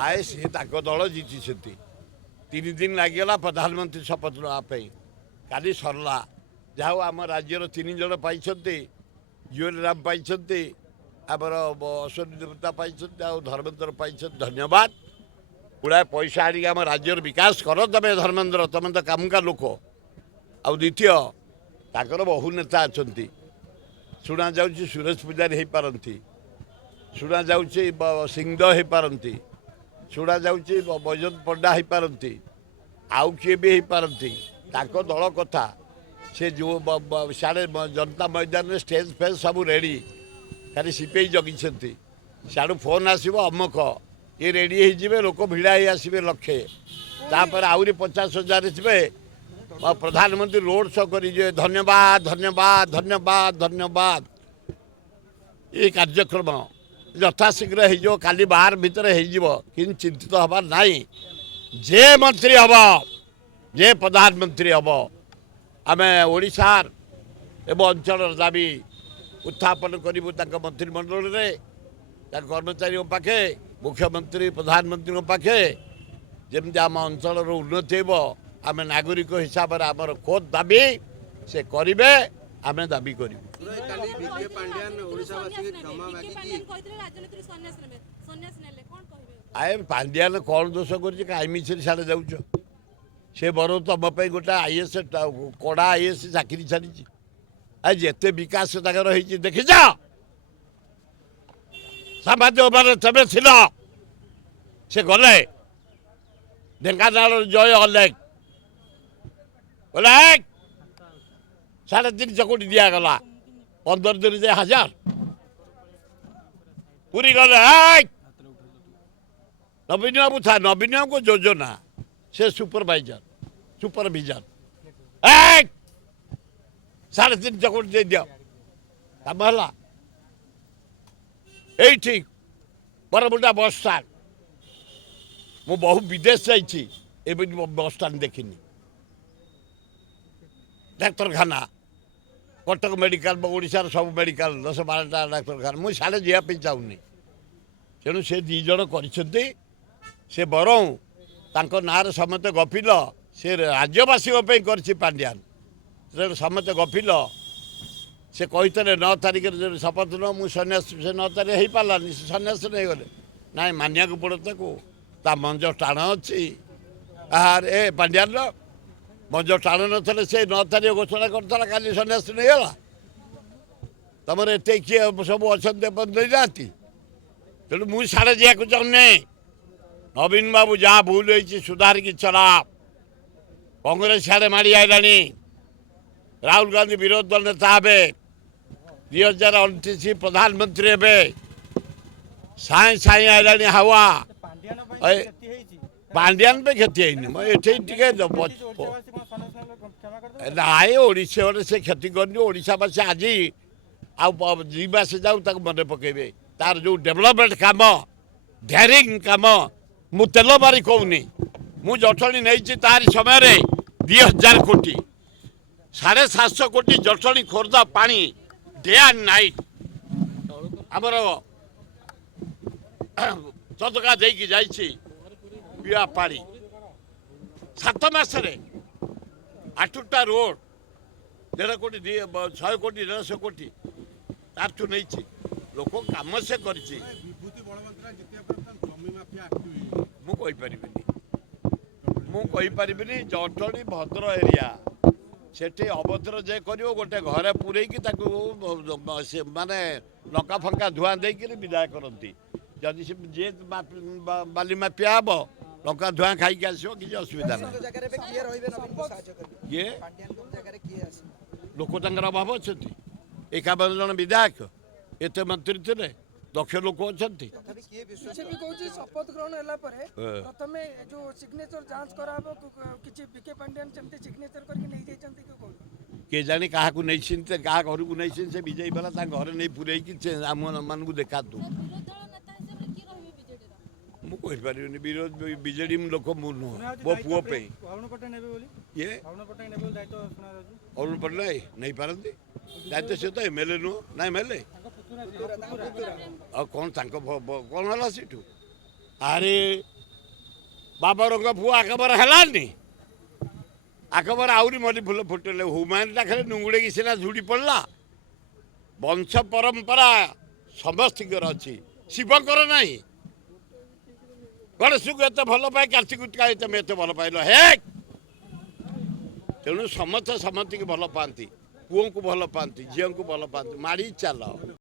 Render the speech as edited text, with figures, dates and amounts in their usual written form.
आए सी दल जीति 3 दिन लगिगला प्रधानमंत्री शपथ नापी काली सरला जाओ आम राज्यर 3 जन पाई जुएल राम पाई आमर अश्विनी देवता पाई धर्मेन्द्र पाई धन्यवाद गुड़ाए पैसा आनिक आम राज्यर विकास कर तमें धर्मेन्द्र तुम तो कामुका लोक आ द्वितीय ताकर बहु नेता अच्छा शुणा जा सुरेश पूजारी हो पारती शुणा जा सिंहदेव हो पारती शुणा जा बैजंत पंडा हो पारती आउ किए भी हो पारती दल कथा से जो साढ़े जनता मैदान में स्टेज फेज सब रेडी खाली सीपे जगी साड़ू फोन आसो अमुक ये रेडी हो लोक भिड़ा ही आसवे लक्षे तापर आहरी 50,000 थे प्रधानमंत्री रोड शो करेंगे धन्यवाद धन्यवाद धन्यवाद धन्यवाद ये कार्यक्रम यथाशीघ्र हो काली बाहर भितर हो कि चिंतित हबार नाई जे मंत्री हम जे प्रधानमंत्री हम आम ओडिशार एवं अंचल दाबी उत्थापन करूँ मंत्रिमंडल में कर्मचारी पाखे मुख्यमंत्री प्रधानमंत्री पाखे जमी आम अंचल उन्नति हो आम नागरिक हिसाब से आमर खोद दाबी से करेंगे आम दाबी करूँ आए पांड्यान कौन दोष कर साढ़े जाऊच से बर तुम गोटे आईएस कड़ा आईएस चाकरी छाड़ी आज जिते विकास देखी जा सामाजिक तमें से गले ढेंकानाल जय अलेख 3.5 कोटी दिगला 15 दिन जे 1000 पूरी गले नवीन बाबू था नवीन बाबू को योजना से सुपरविजन 3.5 कोटी दे दिया कम है ये बरमुंडा बस स्टाण्ड मु बहु विदेश जाइए बस स्टाण्ड देखनी डाक्तरखाना कटक मेडिकल ओडिशार सब मेडिकल 10-12टा डाक्तरखाना मुझे साढ़े जावाई चाहूनी तेणु से 2 जन कर बरं तांको नारे समते गपिल से राज्यवासी कर पांड्यान समते गपिल से कही 9 तारिख शपथ न मुझे सन्यास से 9 तारिख हो पारानी सन्यास नहीं गले ना मानिया पड़े ता मंज टाण अच्छी ए पांड्यान मंज टाण न से 9 तारिख घोषणा करता काली सन्यास नहीं गला तुम एत किए सब अच्छा नहीं जाती तेणु मुझे साढ़े जावाक चाहूनी नवीन बाबू जहाँ भूल हो सुधार की चला कांग्रेस साढ़े माड़ी आईलानी राहुल गांधी विरोधी दल नेता हे 2029 प्रधानमंत्री हे साए साए आईलानी हवा पांड्यान पे क्षति है नाई ओडिशा से क्षति करनी ओडिशावासी आज आवा से जाऊ मन पकेबे तार जो डेवलपमेंट काम डेयरिंग काम मु तेल मारी कहूनी मु जटणी नहीं तारी समय 2000 कोटी 750 कोटी जटणी खोर्धा पानी डे एंड नाइट आमर चतका देकी जाइए पीवा पानी 7 मासरे 8टा रोड 1.5 कोटी 100 कोटी 150 कोटी तार नहीं लोक कम से कर जटणी भद्र एरिया सेठी अभद्र जे कर गोटे घरे पूरे माने लंका फंका धुआं देकर विदाय करती जदि से जे बाली माफिया हम लंका धुआं खाई आसो किसी असुविधा ना ये लोक अभाव अच्छा 51 जन विधायक एत मंत्री थे दक्ष लोक अच्छा शपथ ग्रहण प्रथमे जो सिग्नेचर जांच कराबो किछि बीके पांड्यान चमते सिग्नेचर करके नहीं जाइछन्ती के कोन के जानी काहा को नहीं चिंते काहा घर को नहीं चिंते से विजय वाला ता घर नहीं पुरई कि आम मान को देखा तू मु कहि पारिनी विरोध बीजेडी लोक मु नो बो पुओ पे ये अरुण पटनायक नहीं पारती दायित्व से तो एमएलए नु ना एमएलए कौन कौन है सीठू ଆରେ ବାବରଙ୍କ ପୁଅ ଆକବର ହେଲାନି ଆକବର ଆହୁରି ମରି ଫୁଲ ଫୁଟେଇଲେ ହୁମାୟୁନଟା ଖାଲି ନୁଙ୍ଗୁଡ଼େଇକି ସିନା ଝୁଡ଼ି ପଡ଼ିଲା ବଂଶ ପରମ୍ପରା ସମସ୍ତଙ୍କର ଅଛି ଶିବଙ୍କର ନାହିଁ ଗଣେଶକୁ ଏତେ ଭଲ ପାଏ କାର୍ତ୍ତିକ କାହିଁ ତମେ ଏତେ ଭଲ ପାଇଲ ହେ ତେଣୁ ସମସ୍ତେ ସମସ୍ତଙ୍କୁ ଭଲ ପାଆନ୍ତି ପୁଅଙ୍କୁ ଭଲ ପାଆନ୍ତି ଝିଅଙ୍କୁ ଭଲ ପାଆନ୍ତି ମାଡ଼ି ଚାଲ